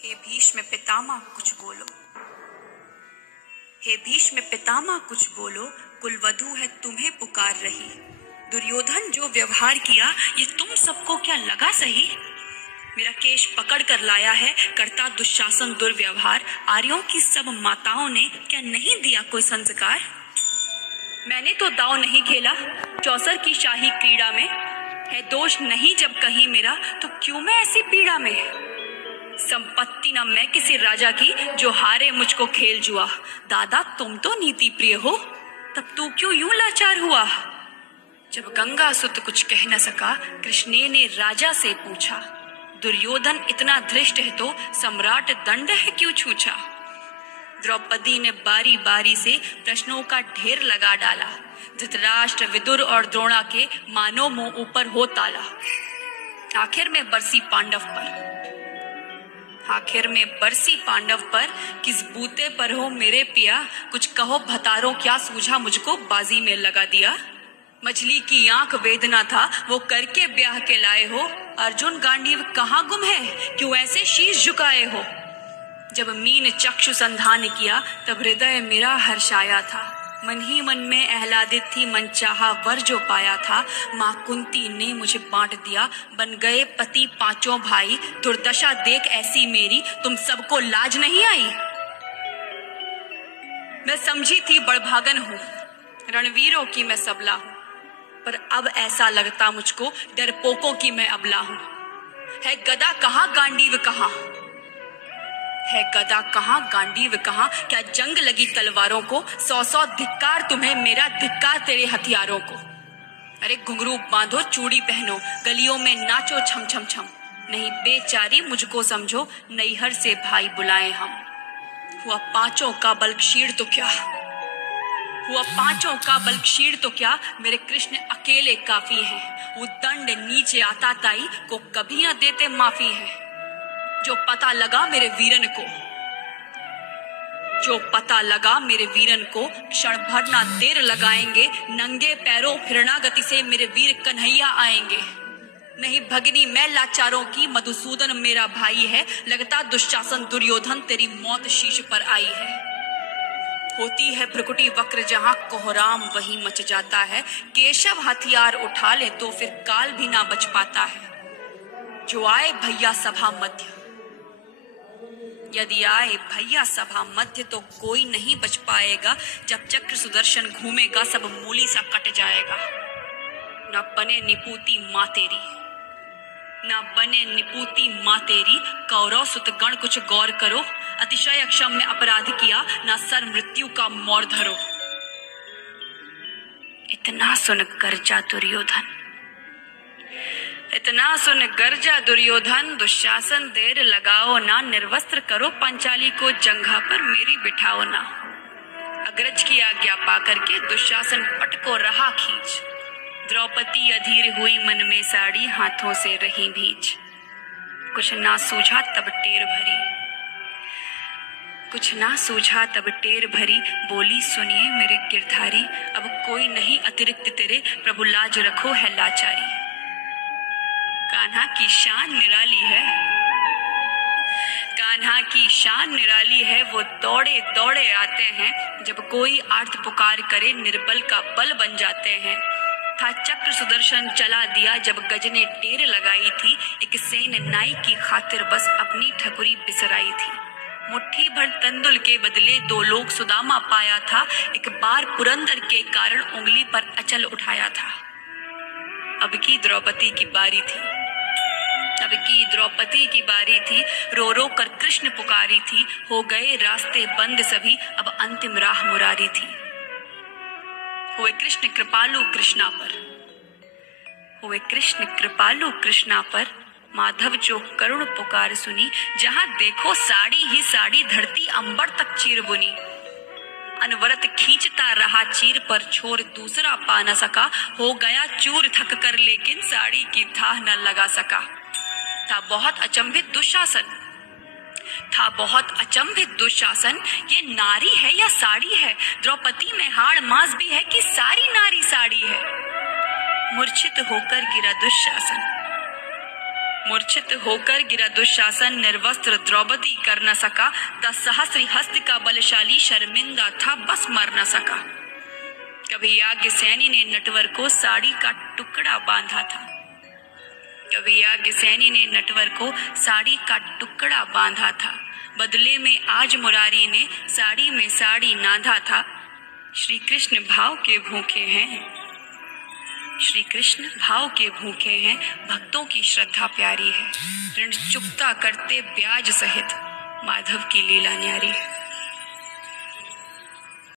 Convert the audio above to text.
हे भीष्म पितामह कुछ बोलो, हे भीष्म पितामह कुछ बोलो, कुलवधू है तुम्हें पुकार रही। दुर्योधन जो व्यवहार किया ये तुम सबको क्या लगा सही? मेरा केश पकड़ कर लाया है करता दुशासन दुर्व्यवहार। आर्यों की सब माताओं ने क्या नहीं दिया कोई संस्कार? मैंने तो दांव नहीं खेला चौसर की शाही क्रीड़ा में, है दोष नहीं जब कहीं मेरा तो क्यों मैं ऐसी पीड़ा में? संपत्ति न मैं किसी राजा की जो हारे मुझको खेल जुआ। दादा तुम तो नीति प्रिय हो, तब तू क्यों यूं लाचार हुआ? जब गंगा सुत कुछ कह न सका, कृष्ण ने राजा से पूछा। दुर्योधन इतना धृष्ट है तो सम्राट दंड है क्यों छूछा? द्रौपदी ने बारी बारी से प्रश्नों का ढेर लगा डाला। धृतराष्ट्र विदुर और द्रोणा के मानो मुंह ऊपर हो ताला। आखिर में बरसी पांडव पर किस बूते पर हो मेरे पिया? कुछ कहो भतारो क्या सूझा मुझको बाजी में लगा दिया? मछली की आंख वेदना था वो करके ब्याह के लाए हो। अर्जुन गांडीव कहाँ गुम है क्यों ऐसे शीश झुकाए हो? जब मीन चक्षु संधान किया तब हृदय मेरा हर्षाया था। मन ही मन में आह्लादित थी मनचाहा वर जो पाया था। माँ कुंती ने मुझे बांट दिया बन गए पति पांचों भाई। दुर्दशा देख ऐसी मेरी तुम सबको लाज नहीं आई? मैं समझी थी बड़भागन हूँ रणवीरों की मैं सबला हूँ, पर अब ऐसा लगता मुझको डरपोकों की मैं अबला हूँ। है गदा कहाँ गांडीव कहाँ, है गदा कहाँ गांडीव कहाँ? क्या जंग लगी तलवारों को? 100 धिक्कार तुम्हें मेरा धिक्कार तेरे हथियारों को। अरे घुंघरू बांधो चूड़ी पहनो गलियों में नाचो छम छम छम। नहीं बेचारी मुझको समझो नैहर से भाई बुलाए हम। हुआ पांचों का बल क्षीण तो क्या मेरे कृष्ण अकेले काफी हैं। वो दंड नीचे आता ताई को कभी न देते माफी है। जो पता लगा मेरे वीरन को क्षण भर ना देर लगाएंगे। नंगे पैरों हिरणागति से मेरे वीर कन्हैया आएंगे। नहीं भगनी मैं लाचारों की मधुसूदन मेरा भाई है। लगता दुशासन दुर्योधन तेरी मौत शीश पर आई है। होती है भ्रुकुटी वक्र जहां कोहराम वहीं मच जाता है। केशव हथियार उठा ले तो फिर काल भी ना बच पाता है। जो आए भैया सभा मध्य, यदि आए भैया सभा मध्य तो कोई नहीं बच पाएगा। जब चक्र सुदर्शन घूमेगा सब मूली सा कट जाएगा। न बने निपूती माँ तेरी कौरव सुत गण कुछ गौर करो। अतिशय अक्षम्य अपराध किया ना सर मृत्यु का मोर धरो। इतना सुन गर्जा दुर्योधन दुशासन देर लगाओ ना। निर्वस्त्र करो पंचाली को जंघा पर मेरी बिठाओ ना। अग्रज की आज्ञा पाकर के दुशासन पट को रहा खींच। द्रौपदी अधीर हुई मन में साड़ी हाथों से रही भींच। कुछ ना सूझा तब टेर भरी बोली सुनिए मेरे गिरधारी। अब कोई नहीं अतिरिक्त तेरे प्रभु लाज रखो है लाचारी। कान्हा की शान निराली है वो दौड़े दौड़े आते हैं। जब कोई आर्त पुकार करे निर्बल का बल बन जाते हैं। था चक्र सुदर्शन चला दिया जब गज ने टेर लगाई थी। एक सेन नाई की खातिर बस अपनी ठकुरी बिसराई थी। मुट्ठी भर तंदुल के बदले 2 लोग सुदामा पाया था। एक बार पुरंदर के कारण उंगली पर अचल उठाया था। अब की द्रौपदी की बारी थी। रो रो कर कृष्ण पुकारी थी। हो गए रास्ते बंद सभी अब अंतिम राह मुरारी थी। हुए कृष्ण कृपालु कृष्णा पर माधव जो करुण पुकार सुनी। जहां देखो साड़ी ही साड़ी धरती अंबर तक चीर बुनी। अनवरत खींचता रहा चीर पर छोर दूसरा पा न सका। हो गया चूर थक कर लेकिन साड़ी की थाह न लगा सका। था बहुत अचंभित दुशासन ये नारी है या साड़ी है? द्रौपदी में हाड़ मास भी है कि सारी नारी साड़ी है? मूर्छित होकर गिरा दुशासन, मूर्छित होकर गिरा दुशासन, निर्वस्त्र द्रौपदी कर न सका। 10 सहस्त्र हस्त का बलशाली शर्मिंदा था, बस मर न सका। कभी याज्ञसेनी ने नटवर को साड़ी का टुकड़ा बांधा था। कभी याज्ञसेनी ने नटवर को साड़ी का टुकड़ा बांधा था। बदले में आज मुरारी ने साड़ी में साड़ी नाधा था। श्री कृष्ण भाव के भूखे हैं, श्री कृष्ण भाव के भूखे हैं, भक्तों की श्रद्धा प्यारी है। ऋण चुकता करते ब्याज सहित, माधव की लीला न्यारी है।